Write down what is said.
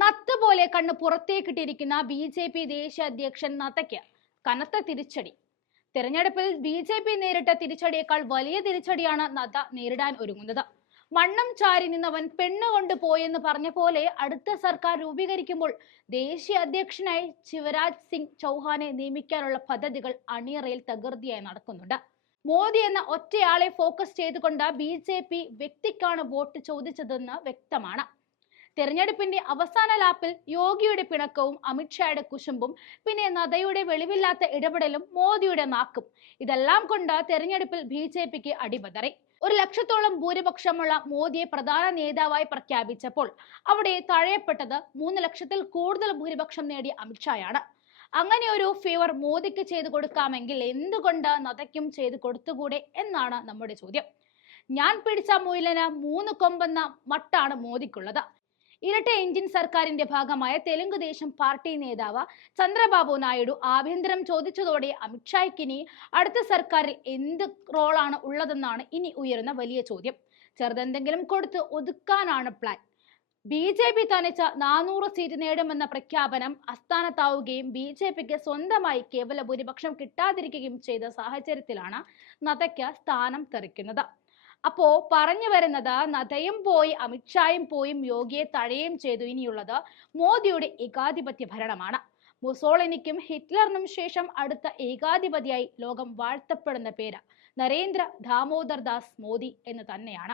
നത്ത് പോലെ കണ്ണ് പുറത്തേക്കിട്ടിരിക്കുന്ന ബി ജെ പി ദേശീയ അധ്യക്ഷൻ നത്തയ്ക്ക് കനത്ത തിരിച്ചടി. തെരഞ്ഞെടുപ്പിൽ ബി ജെ പി നേരിട്ട തിരിച്ചടിയേക്കാൾ വലിയ തിരിച്ചടിയാണ് നദ്ദ നേരിടാൻ ഒരുങ്ങുന്നത്. മണ്ണം ചാരി നിന്നവൻ പെണ്ണ് കൊണ്ട് പോയെന്ന് പറഞ്ഞ പോലെ അടുത്ത സർക്കാർ രൂപീകരിക്കുമ്പോൾ ദേശീയ അധ്യക്ഷനായി ശിവരാജ് സിംഗ് ചൗഹാനെ നിയമിക്കാനുള്ള പദ്ധതികൾ അണിയറയിൽ തകൃതിയായി നടക്കുന്നുണ്ട്. മോദി എന്ന ഒറ്റയാളെ ഫോക്കസ് ചെയ്തുകൊണ്ട് ബി ജെ പി വ്യക്തിക്കാണ് വോട്ട് ചോദിച്ചതെന്ന് വ്യക്തമാണ്. തെരഞ്ഞെടുപ്പിന്റെ അവസാന ലാപ്പിൽ യോഗിയുടെ പിണക്കവും അമിത്ഷായുടെ കുശുമ്പും പിന്നെ നദയുടെ വെളിവില്ലാത്ത ഇടപെടലും മോദിയുടെ നാക്കും. ഇതെല്ലാം കൊണ്ട് തെരഞ്ഞെടുപ്പിൽ ബി ജെ പിക്ക് അടിപതറി. ഒരു ലക്ഷത്തോളം ഭൂരിപക്ഷമുള്ള മോദിയെ പ്രധാന നേതാവായി പ്രഖ്യാപിച്ചപ്പോൾ അവിടെ തഴയപ്പെട്ടത് മൂന്ന് ലക്ഷത്തിൽ കൂടുതൽ ഭൂരിപക്ഷം നേടിയ അമിത്ഷായാണ് അങ്ങനെ ഒരു ഫേവർ മോദിക്ക് ചെയ്തു കൊടുക്കാമെങ്കിൽ എന്തുകൊണ്ട് നദയ്ക്കും ചെയ്തു കൊടുത്തുകൂടെ എന്നാണ് നമ്മുടെ ചോദ്യം. ഞാൻ പിടിച്ച മുയലിന് മൂന്ന് കൊമ്പെന്ന മട്ടാണ് മോദിക്കുള്ളത്. ഇരട്ട എഞ്ചിൻ സർക്കാരിന്റെ ഭാഗമായ തെലുങ്ക് ദേശം പാർട്ടി നേതാവ് ചന്ദ്രബാബു നായിഡു ആഭ്യന്തരം ചോദിച്ചതോടെ അമിത്ഷായ്ക്കിനി അടുത്ത സർക്കാരിൽ എന്ത് റോളാണ് ഉള്ളതെന്നാണ് ഇനി ഉയരുന്ന വലിയ ചോദ്യം. ചെറുതെന്തെങ്കിലും കൊടുത്ത് ഒതുക്കാനാണ് പ്ലാൻ ബി ജെ പി തനിച്ച നാനൂറ് സീറ്റ് നേടുമെന്ന പ്രഖ്യാപനം അസ്ഥാനത്താവുകയും ബി ജെ പിക്ക് സ്വന്തമായി കേവല ഭൂരിപക്ഷം കിട്ടാതിരിക്കുകയും ചെയ്ത സാഹചര്യത്തിലാണ് നദ്ദയ്ക്ക് സ്ഥാനം തെറിക്കുന്നത്. അപ്പോ പറഞ്ഞു വരുന്നത് നദയും പോയി അമിത്ഷായും പോയും യോഗിയെ തഴയുകയും ചെയ്തു. ഇനിയുള്ളത് മോദിയുടെ ഏകാധിപത്യ ഭരണമാണ്. മുസോളിനിക്കും ഹിറ്റ്ലറിനും ശേഷം അടുത്ത ഏകാധിപതിയായി ലോകം വാഴ്ത്തപ്പെടുന്ന പേര് നരേന്ദ്ര ദാമോദർ ദാസ് മോദി എന്ന് തന്നെയാണ്.